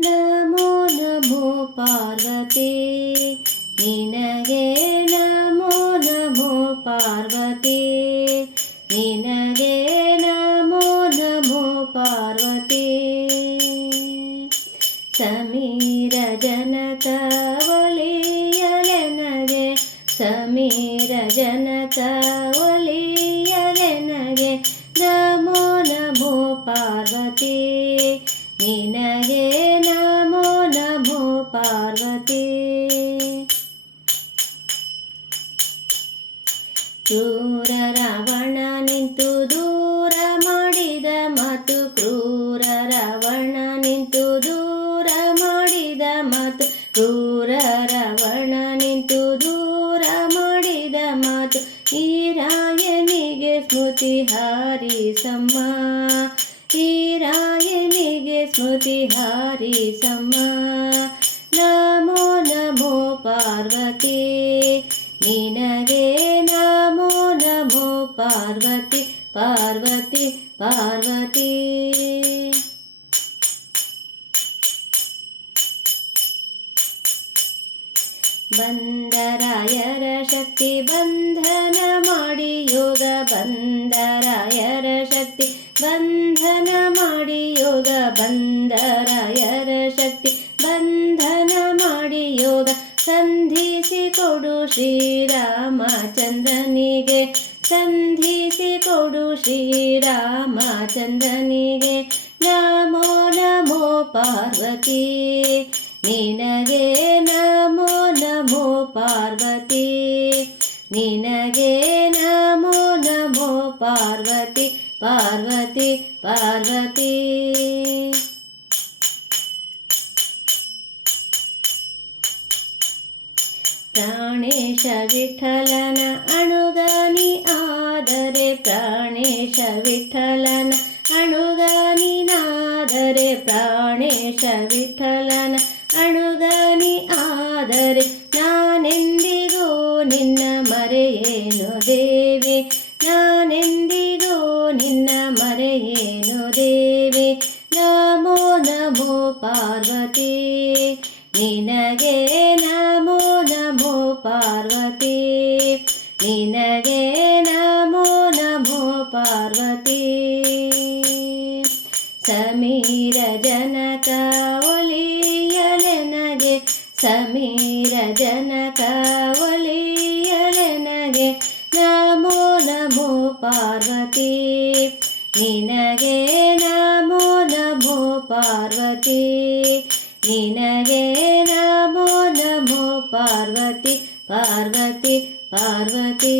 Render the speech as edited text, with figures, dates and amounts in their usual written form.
ನಮೋ ನಮೋ ಪಾರ್ವತಿ ನಿನಗೆ ನಮೋ ನಮೋ ಪಾರ್ವತಿ ನಿನಗೆ ನಮೋ ನಮೋ ಪಾರ್ವತಿ ಸಮೀರ ಜನಕ ಒಲಿಯಲೆನಗೆ ಸಮೀರ ಜನಕ ಒಲಿಯಲೆನಗೆ ನಮೋ ನಮೋ ಪಾರ್ವತಿ ನಿನಗೆ ನಮೋ ನಮೋ ಪಾರ್ವತಿ ಕ್ರೂರ ರಾವಣ ನಿಂತು ದೂರ ಮಾಡಿದ ಮಾತು ಕ್ರೂರ ರಾವಣ ನಿಂತು ದೂರ ಮಾಡಿದ ಮಾತು ಕ್ರೂರ ರಾವಣ ನಿಂತು ದೂರ ಮಾಡಿದ ಮಾತು ಈ ರಾಯನಿಗೆ ಸ್ಮೃತಿ ಹಾರಿಸಮ್ಮ ಈ ರಾಯನಿಗೆ ಸ್ಮೃತಿ ಹಾರಿಸಮ್ಮ ನಮೋ ನಮೋ ಪಾರ್ವತಿ ನಿನಗೆ ನಮೋ ನಮೋ ಪಾರ್ವತಿ ಪಾರ್ವತಿ ಪಾರ್ವತಿ ಬಂದರಾಯರ ಶಕ್ತಿ ಬಂಧನ ಮಾಡಿ ಯೋಗ ಬಂದರಾಯರ ಶಕ್ತಿ ಬಂಧನ ಮಾಡಿ ಯೋಗ ಬಂದರಾಯರ ಶಕ್ತಿ ಬಂಧನ ಮಾಡಿ ಯೋಗ ಸಂಧಿಸಿ ಕೊಡು ಶ್ರೀರಾಮಚಂದ್ರನಿಗೆ ಸಂಧಿಸಿ ಕೊಡು ಶ್ರೀರಾಮಚಂದ್ರನಿಗೆ ನಮೋ ನಮೋ ಪಾರ್ವತಿ ನಿನಗೆ ನಮೋ ನಮೋ ಪಾರ್ವತಿ ನಿನಗೆ ನಮೋ ನಮೋ ಪಾರ್ವತಿ ಪಾರ್ವತಿ ಪಾರ್ವತಿ ಪ್ರಾಣೇಶ ವಿಠಲನ ಅಣುಗಾನಿ ಆದರೆ ಪ್ರಾಣೇಶ ವಿಠಲನ ಅಣುಗಾನಿನಾದರೆ ಪ್ರಾಣೇಶ ವಿಠಲನ ಅಣುಗಾನಿ ಆದರೆ ನಾನೆಂದಿಗೂ ನಿನ್ನ ಮರೆಯೇನು ದೇವಿ ನಾನೆಂದಿಗೂ ನಿನ್ನ ಮರೆಯೇನು ದೇವಿ ನಮೋ ನಮೋ ಪಾರ್ವತಿ ನಿನಗೆ ನಮೋ ನಮೋ ಪಾರ್ವತಿ ನಿನಗೆ ನಮೋ ನಮೋ ಪಾರ್ವತಿ ಸಮೀರ ಜನಕ ಒಲಿಯಲೆನಗೆ ಸಮೀರ ಜನಕ ಒಲಿಯಲೆನಗೆ ನಮೋ ನಮೋ ಪಾರ್ವತಿ ನಿನಗೆ ನಮೋ ನಮೋ ಪಾರ್ವತಿ ನಿನಗೆ ನಮೋ ನಮೋ ಪಾರ್ವತಿ ಪಾರ್ವತಿ ಪಾರ್ವತಿ